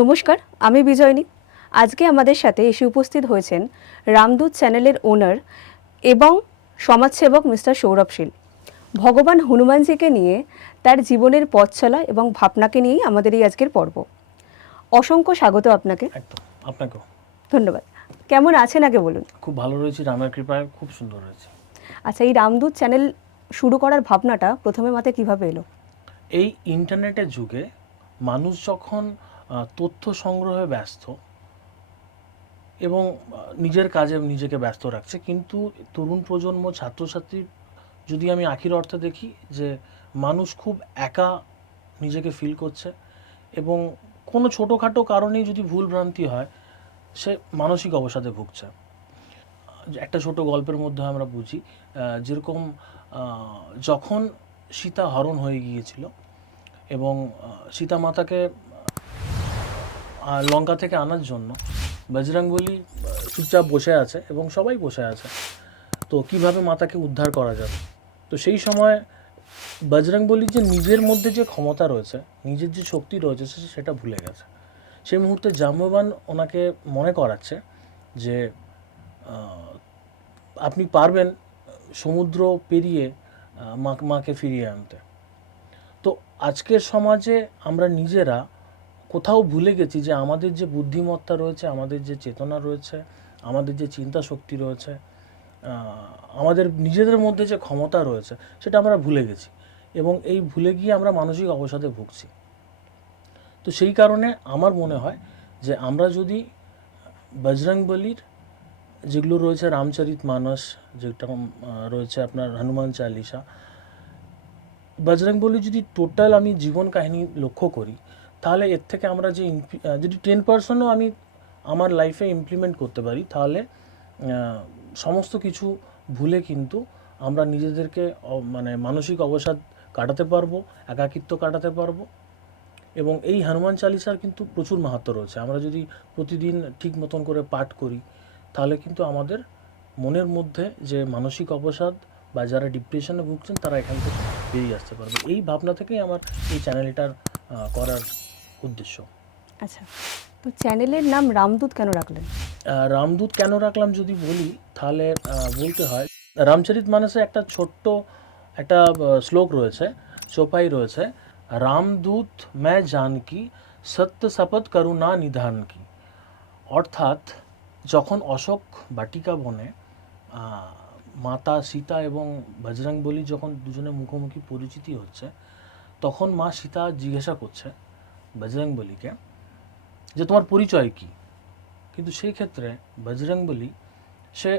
নমস্কার, আমি বিজয়নী। আজকে আমাদের সাথে এসে উপস্থিত হয়েছেন রামদূত চ্যানেলের ওনার এবং সমাজসেবক মিস্টার সৌরভ শীল। ভগবান হনুমানজিকে নিয়ে তার জীবনের পথ চলা এবং ভাবনাকে নিয়েই আমাদের এই আজকের পর্ব। অসংখ্য স্বাগত আপনাকে। একদম, আপনাকেও ধন্যবাদ। কেমন আছেন আগে বলুন। খুব ভালো রয়েছে, রামের কৃপায় খুব সুন্দর রয়েছে। আচ্ছা, এই রামদূত চ্যানেল শুরু করার ভাবনাটা প্রথমে মাথায় কিভাবে এলো? এই ইন্টারনেটের যুগে মানুষ যখন তথ্য সংগ্রহে ব্যস্ত এবং নিজের কাজে নিজেকে ব্যস্ত রাখছে, কিন্তু তরুণ প্রজন্ম ছাত্রছাত্রী যদি আমি আখির অর্থে দেখি যে মানুষ খুব একা নিজেকে ফিল করছে এবং কোনো ছোটোখাটো কারণেই যদি ভুল ভ্রান্তি হয় সে মানসিক অবসাদে ভুগছে। একটা ছোট গল্পের মধ্যে আমরা বুঝি, যেরকম যখন সীতা হরণ হয়ে গিয়েছিল এবং সীতা মাতাকে লঙ্কা থেকে আনার জন্য বজরংবলী চুপচাপ বসে আছে এবং সবাই বসে আছে, তো কিভাবে মাতাকে উদ্ধার করা যাবে। তো সেই সময় বজরংবলীর যে নিজের মধ্যে যে ক্ষমতা রয়েছে, নিজের যে শক্তি রয়েছে, সেটা ভুলে গেছে। সেই মুহূর্তে জাম্ববান ওনাকে মনে করাচ্ছে যে আপনি পারবেন সমুদ্র পেরিয়ে মাকে ফিরিয়ে আনতে। তো আজকের সমাজে আমরা নিজেরা কোথাও ভুলে গেছি যে আমাদের যে বুদ্ধিমত্তা রয়েছে, আমাদের যে চেতনা রয়েছে, আমাদের যে চিন্তা শক্তি রয়েছে, আমাদের নিজেদের মধ্যে যে ক্ষমতা রয়েছে, সেটা আমরা ভুলে গেছি এবং এই ভুলে গিয়ে আমরা মানসিক অবসাদে ভুগছি। তো সেই কারণে আমার মনে হয় যে আমরা যদি বজরংবলীর যেগুলো রয়েছে, রামচরিত মানস, যেটা রয়েছে আপনার হনুমান চালিসা, বজরংবলী যদি টোটাল আমি জীবন কাহিনী লক্ষ্য করি, তাহলে এর থেকে আমরা যে যদি 10%ও আমি আমার লাইফে ইমপ্লিমেন্ট করতে পারি, তাহলে সমস্ত কিছু ভুলে কিন্তু আমরা নিজেদেরকে মানে মানসিক অবসাদ কাটাতে পারবো, একাকিত্ব কাটাতে পারবো। এবং এই হনুমান চালিসার কিন্তু প্রচুর মাহাত্ম্য রয়েছে। আমরা যদি প্রতিদিন ঠিক মতন করে পাঠ করি, তাহলে কিন্তু আমাদের মনের মধ্যে যে মানসিক অবসাদ বা যারা ডিপ্রেশনে ভুগছেন, তারা এখান থেকে বেরিয়ে আসতে পারবে। এই ভাবনা থেকেই আমার এই চ্যানেলটার করার উদ্দেশ্য। আচ্ছা, তো চ্যানেলের নাম রামদূত কেন রাখলেন? রামদূত কেন রাখলাম যদি বলি, তাহলে বলতে হয় রামচরিত মানসে একটা ছোট্ট একটা শ্লোক রয়েছে, চোপাই রয়েছে, রামদূত मैं जानकी সত্য শপথ করুণা নিধান কি। অর্থাৎ যখন অশোক বাটিকা বনে মাতা সীতা এবং বজরংবলী যখন দুজনে মুখোমুখি পরিচিতি হচ্ছে, তখন মা সীতা জিজ্ঞাসা করছে বজরংবলীকে যে তোমার পরিচয় কী। কিন্তু সেই ক্ষেত্রে বজরংবলী সে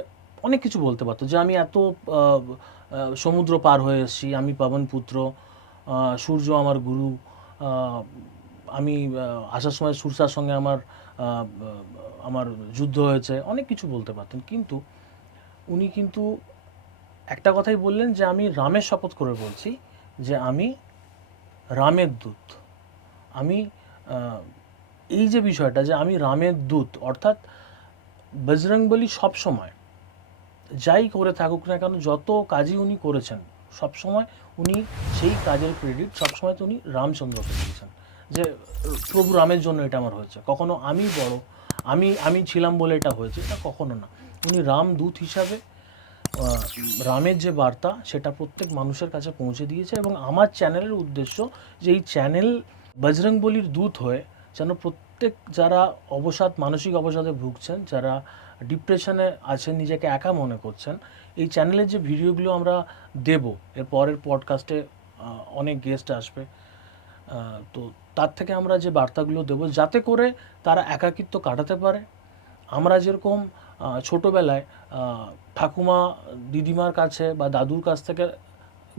অনেক কিছু বলতে পারতো, যে আমি এত সমুদ্র পার হয়ে এসেছি, আমি পাবন পুত্র, সূর্য আমার গুরু, আমি আসার সময় সূর্যার সঙ্গে আমার যুদ্ধ হয়েছে, অনেক কিছু বলতে পারতেন। কিন্তু উনি কিন্তু একটা কথাই বললেন যে আমি রামের শপথ করে বলছি যে আমি রামের দূত। আমি এই যে বিষয়টা যে আমি রামের দূত, অর্থাৎ বজরংবলী সবসময় যাই করে থাকুক না কেন, যত কাজই উনি করেছেন, সবসময় উনি সেই কাজের ক্রেডিট সবসময় তো উনি রামচন্দ্রকে দিয়েছেন, যে প্রভু রামের জন্য এটা আমার হয়েছে। কখনো আমি বড়, আমি ছিলাম বলে এটা হয়েছে, এটা কখনো না। উনি রামদূত হিসাবে রামের যে বার্তা, সেটা প্রত্যেক মানুষের কাছে পৌঁছে দিয়েছে। এবং আমার চ্যানেলের উদ্দেশ্য যে এই চ্যানেল বজরংবলীর দূত হয়ে যেন প্রত্যেক যারা মানসিক অবসাদে ভুগছেন, যারা ডিপ্রেশনে আছেন, নিজেকে একা মনে করছেন, এই চ্যানেলের যে ভিডিওগুলো আমরা দেব, এর পরের পডকাস্টে অনেক গেস্ট আসবে, তো তার থেকে আমরা যে বার্তাগুলো দেব, যাতে করে তারা একাকিত্ব কাটাতে পারে। আমরা যেরকম ছোটোবেলায় ঠাকুমা দিদিমার কাছে বা দাদুর কাছ থেকে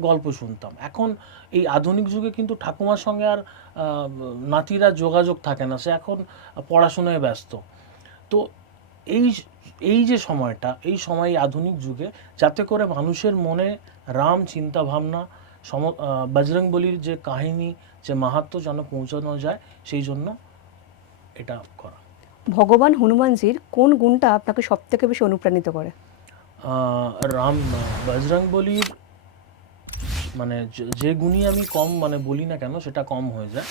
গল্প শুনতাম, এখন এই আধুনিক যুগে কিন্তু ঠাকুমার সঙ্গে আর নাতিরা যোগাযোগ থাকে না, সে এখন পড়াশোনায় ব্যস্ত। তো এই এই যে সময়টা, এই সময় আধুনিক যুগে যাতে করে মানুষের মনে রাম চিন্তা ভাবনা, বজরংবলীর যে কাহিনী, যে মাহাত্ম্য যেন পৌঁছানো যায়, সেই জন্য এটা করা। ভগবান হনুমানজির কোন গুণটা আপনাকে সব থেকে বেশি অনুপ্রাণিত করে? বজরংবলীর মানে যে গুণই আমি কম বলি না কেন, সেটা কম হয়ে যায়।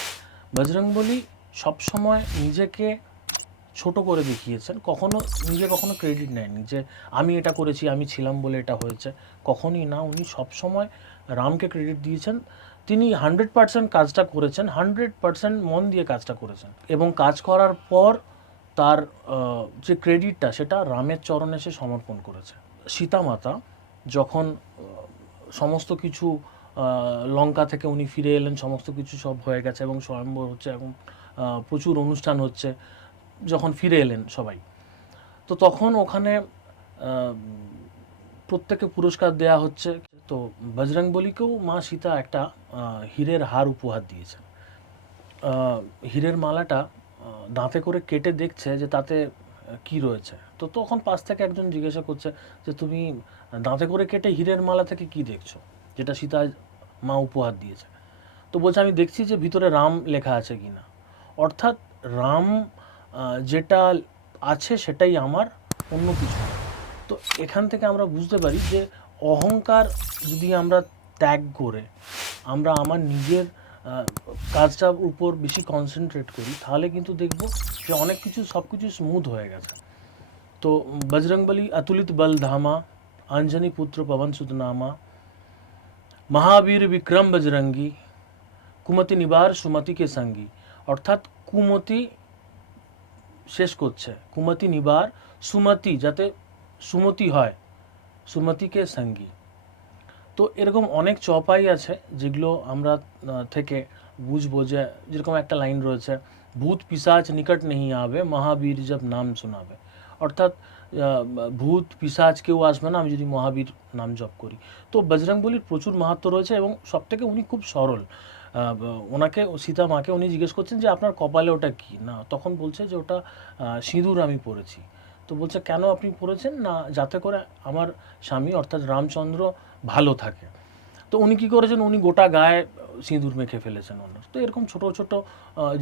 বজরংবলী সবসময় নিজেকে ছোট করে দেখিয়েছেন, কখনো ক্রেডিট নেননি যে আমি এটা করেছি, আমি ছিলাম বলে এটা হয়েছে, কখনই না। উনি সবসময় রামকে ক্রেডিট দিয়েছেন। তিনি 100% কাজটা করেছেন, 100% মন দিয়ে কাজটা করেছেন, এবং কাজ করার পর তার যে ক্রেডিটটা সেটা রামের চরণে সে সমর্পণ করেছে। সীতামাতা যখন সমস্ত কিছু লঙ্কা থেকে উনি ফিরে এলেন, সমস্ত কিছু সব হয়ে গেছে এবং স্বয়ম্বর হচ্ছে, এবং প্রচুর অনুষ্ঠান হচ্ছে, যখন ফিরে এলেন সবাই, তো তখন ওখানে প্রত্যেকে পুরস্কার দেয়া হচ্ছে। তো বজরংবলীকেও মা সীতা একটা হীরের হার উপহার দিয়েছেন। হীরের মালাটা দাঁতে করে কেটে দেখছে যে তাতে কি রয়েছে। তো তখন পাশ থেকে একজন জিজ্ঞাসা করছে যে তুমি দাঁতে করে কেটে হীরের মালা থেকে কি দেখছো, যেটা সীতা মা উপহার দিয়েছে। তো বলছে আমি দেখছি যে ভিতরে রাম লেখা আছে কিনা। অর্থাৎ রাম যেটা আছে সেটাই আমার, অন্য কিছু না। তো এখান থেকে আমরা বুঝতে পারি যে অহংকার যদি আমরা ত্যাগ করে আমরা আমার নিজের কাজটার উপর বেশি কনসেন্ট্রেট করি, তাহলে কিন্তু দেখব যে অনেক কিছু, সব কিছু স্মুথ হয়ে গেছে। তো বজরংবলী অতুলিত বল ধামা, अंजनी पुत्र पवन सुत नामा, महावीर विक्रम बजरंगी, কুমতি নিবার সুমতিকে সঙ্গী। অর্থাৎ কুমতি শেষ করছে, কুমতি নিবার সুমতি, যাতে সুমতি হয়, সুমতিকে সঙ্গী। তো এরকম অনেক চপাই আছে যেগুলো আমরা থেকে বুঝবো, যে যেরকম একটা লাইন রয়েছে, ভূত পিশাচ নিকট নেই আবে, মহাবীর জব নাম শোনাবে। অর্থাৎ ভূত পিশাচ কেউ আসবে না আমি যদি মহাবীর নাম জপ করি। তো বজরংবলীর প্রচুর মাহাত্ম্য রয়েছে, এবং সবথেকে উনি খুব সরল। ওনাকে, সীতা মাকে উনি জিজ্ঞেস করছেন যে আপনার কপালে ওটা কি, না তখন বলছে যে ওটা সিঁদুর আমি পরেছি। তো বলছে কেন আপনি পরেছেন, না যাতে করে আমার স্বামী অর্থাৎ রামচন্দ্র ভালো থাকে। তো উনি কী করেছেন, উনি গোটা গায়ে সিঁদুর মেখে ফেলেছেন ওনার। তো এরকম ছোট ছোট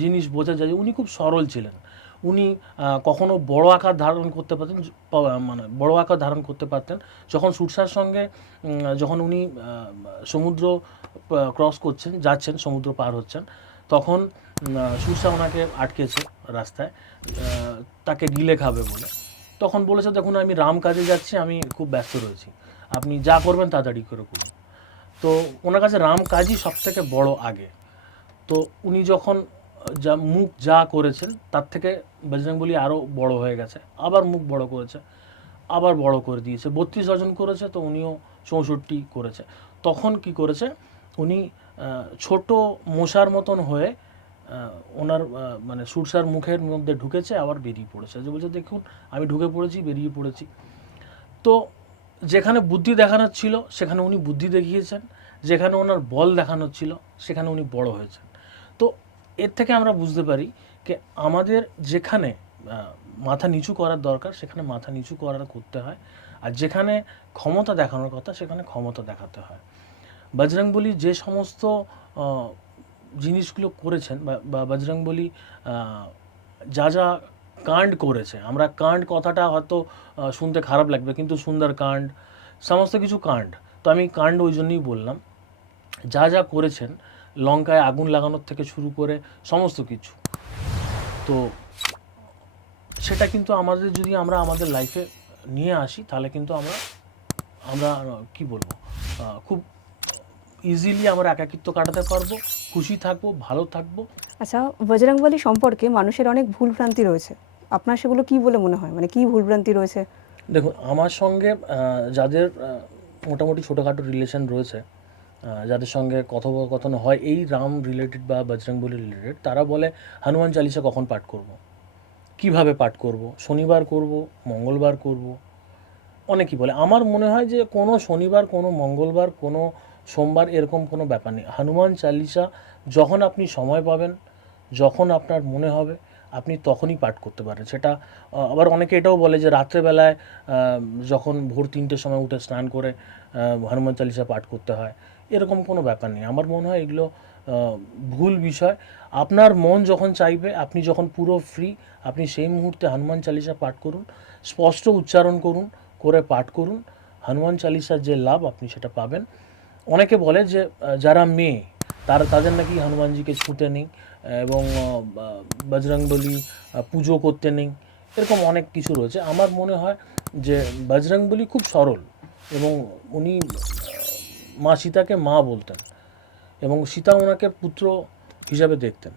জিনিস বোঝা যায় যে উনি খুব সরল ছিলেন। উনি কখনো বড় আকার ধারণ করতে পারতেন, মানে বড় আকার ধারণ করতে পারতেন। যখন সুরসার সঙ্গে যখন উনি সমুদ্র ক্রস করছেন, যাচ্ছেন, সমুদ্র পার হচ্ছেন, তখন সুরসা ওনাকে আটকেছে রাস্তায়, তাকে গিলে খাবে বলে। তখন বলেছে দেখুন আমি রাম কাজে যাচ্ছি, আমি খুব ব্যস্ত রয়েছি, আপনি যা করবেন তাড়াতাড়ি করে করুন। তো ওনার কাছে রাম কাজই সব থেকে বড় আগে। তো উনি যখন মুখ যা করেছেন তার থেকে বজরংবলী আরও বড় হয়ে গেছে, আবার মুখ বড় করেছে, আবার বড় করে দিয়েছে, 32 অর্জন করেছে, তো উনিও 64 করেছে। তখন কি করেছে, উনি ছোট মশার মতন হয়ে ওনার মানে সুরসার মুখের মধ্যে ঢুকেছে, আবার বেরিয়ে পড়েছে, যে বলছে দেখুন আমি ঢুকে পড়েছি, বেরিয়ে পড়েছি। তো যেখানে বুদ্ধি দেখানোর ছিল সেখানে উনি বুদ্ধি দেখিয়েছেন, যেখানে ওনার বল দেখানোর ছিল সেখানে উনি বড় হয়েছেন। তো এর থেকে আমরা বুঝতে পারি যে আমাদের যেখানে মাথা নিচু করার দরকার সেখানে মাথা নিচু করতে হয়, আর যেখানে ক্ষমতা দেখানোর কথা সেখানে ক্ষমতা দেখাতে হয়। বজরংবলী যে সমস্ত জিনিসগুলো করেছেন, বা বজরংবলী যা যা কাণ্ড করেছে, আমরা কাণ্ড কথাটা হয়তো শুনতে খারাপ লাগবে, কিন্তু সুন্দর কাণ্ড, সমস্ত কিছু কাণ্ড। তো আমি কাণ্ড ওই জন্যই বললাম, যা যা করেছেন, লঙ্কায় আগুন লাগানোর থেকে শুরু করে সমস্ত কিছু, তো সেটা কিন্তু আমাদের যদি আমরা আমাদের লাইফে নিয়ে আসি তাহলে কিন্তু আমরা কি বলবো, খুব ইজিলি আমরা একাকিত্ব কাটাতে পারবো, খুশি থাকবো, ভালো থাকবো। আচ্ছা, বজরংবলী সম্পর্কে মানুষের অনেক ভুলভ্রান্তি রয়েছে, আপনার সেগুলো কি বলে মনে হয়, মানে কি ভুলভ্রান্তি রয়েছে? দেখুন, আমার সঙ্গে যাদের মোটামুটি ছোটোখাটো রিলেশন রয়েছে, যাদের সঙ্গে কথোপকথন হয় এই রাম রিলেটেড বা বজরংবলী রিলেটেড, তারা বলে হনুমান চালিসা কখন পাঠ করব, কিভাবে পাঠ করব, শনিবার করব, মঙ্গলবার করব, অনেকেই বলে। আমার মনে হয় যে কোনো শনিবার, কোনো মঙ্গলবার, কোনো সোমবার এরকম কোনো ব্যাপার নেই। হনুমান চালিসা যখন আপনি সময় পাবেন, যখন আপনার মনে হবে আপনি তখনই পাঠ করতে পারেন। সেটা আবার অনেকে এটাও বলে যে রাত্রেবেলায় যখন ভোর 3টের সময় উঠে স্নান করে হনুমান চালিসা পাঠ করতে হয়, এরকম কোনো ব্যাপার নেই। আমার মনে হয় এগুলো ভুল বিষয়। আপনার মন যখন চাইবে, আপনি যখন পুরো ফ্রি, আপনি সেই মুহূর্তে হনুমান চালিসা পাঠ করুন, স্পষ্ট উচ্চারণ করুন, করে পাঠ করুন। হনুমান চালিসার যে লাভ আপনি সেটা পাবেন। অনেকে বলে যে যারা মেয়ে তাদের নাকি হনুমানজিকে ছুঁতে নেই, এবং বজরংবলী পুজো করতে নেই, এরকম অনেক কিছু রয়েছে। আমার মনে হয় যে বজরংবলী খুব সরল, এবং উনি মা সীতাকে মা বলতেন এবং সীতা ওনাকে পুত্র হিসাবে দেখতেন।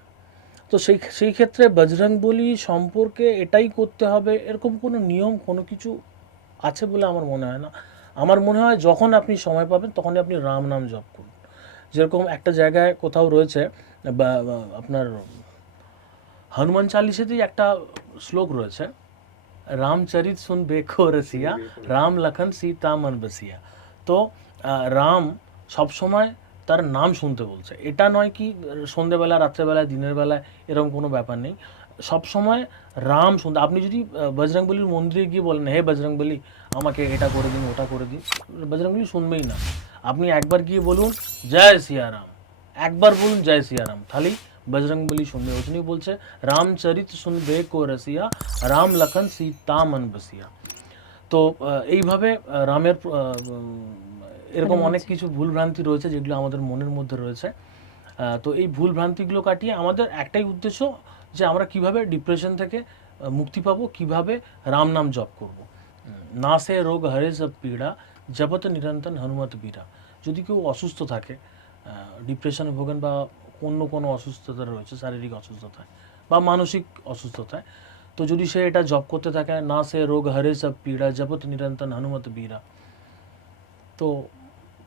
তো সেই ক্ষেত্রে বজরংবলী সম্পর্কে এটাই করতে হবে এরকম কোনো নিয়ম কোনো কিছু আছে বলে আমার মনে হয় না। আমার মনে হয় যখন আপনি সময় পাবেন তখনই আপনি রাম নাম জপ করুন। যেরকম একটা জায়গায় কোথাও রয়েছে, বা আপনার হনুমান চালিসাতেই একটা শ্লোক রয়েছে, রামচরিত শুন বেখো রসিয়া, রাম লখন সীতা মন বসিয়া। তো রাম সবসময় তার নাম শুনতে বলছে, এটা নয় কি সন্ধেবেলা, রাত্রেবেলায়, দিনের বেলায় এরকম কোনো ব্যাপার নেই। সবসময় রাম শুনতে, আপনি যদি বজরংবলীর মন্দিরে গিয়ে বলেন হে বজরংবলী আমাকে এটা করে দিন ওটা করে দিন, বজরংবলী শুনবেই না। আপনি একবার গিয়ে বলুন জয় সিয়ারাম, একবার বলুন জয় সিয়ারাম, তাহলেই বজরংবলী শুনবে। ওই জন্যই বলছে রামচরিত শুনবে কো রসিয়া, রাম লখন সীতা মন বসিয়া। তো এইভাবে রামের এরকম অনেক কিছু ভুলভ্রান্তি রয়েছে যেগুলো আমাদের মনের মধ্যে রয়েছে। তো এই ভুলভ্রান্তিগুলো কাটিয়ে আমাদের একটাই উদ্দেশ্য যে আমরা কিভাবে ডিপ্রেশন থেকে মুক্তি পাবো, কিভাবে রাম নাম জপ করব। না সে রোগ হরে সব পীড়া, জপত নিরন্তর হনুমত বীরা। যদি কেউ অসুস্থ থাকে, ডিপ্রেশনে ভোগেন বা অন্য কোনো অসুস্থতা রয়েছে, শারীরিক অসুস্থতায় বা মানসিক অসুস্থতায়, তো যদি সে এটা জপ করতে থাকে না সে রোগ হরে সব পীড়া, জপত নিরন্তর হনুমত বীরা, তো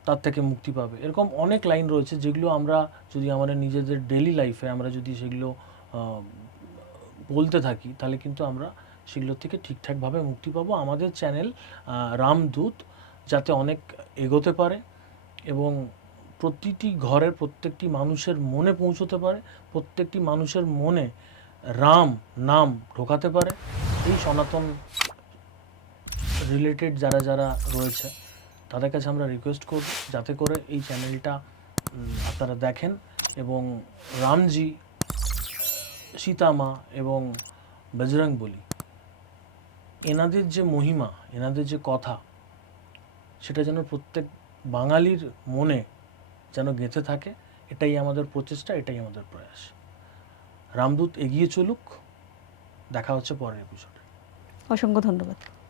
তার থেকে মুক্তি পাবে। এরকম অনেক লাইন রয়েছে যেগুলো আমরা যদি আমাদের নিজেদের ডেলি লাইফে আমরা যদি সেগুলো বলতে থাকি তাহলে কিন্তু আমরা সেগুলোর থেকে ঠিকঠাকভাবে মুক্তি পাবো। আমাদের চ্যানেল রামদূত যাতে অনেক এগোতে পারে এবং প্রতিটি ঘরের প্রত্যেকটি মানুষের মনে পৌঁছতে পারে, প্রত্যেকটি মানুষের মনে রাম নাম ঢোকাতে পারে, এই সনাতন রিলেটেড যারা যারা রয়েছে তাদের কাছে আমরা রিকোয়েস্ট করব যাতে করে এই চ্যানেলটা আপনারা দেখেন এবং রামজি, সীতামা এবং বজরংবলী এনাদের যে মহিমা, এনাদের যে কথা, সেটা যেন প্রত্যেক বাঙালির মনে যেন গেঁথে থাকে, এটাই আমাদের প্রচেষ্টা, এটাই আমাদের প্রয়াস। রামদূত এগিয়ে চলুক। দেখা হচ্ছে পরের এপিসোডে। অসংখ্য ধন্যবাদ।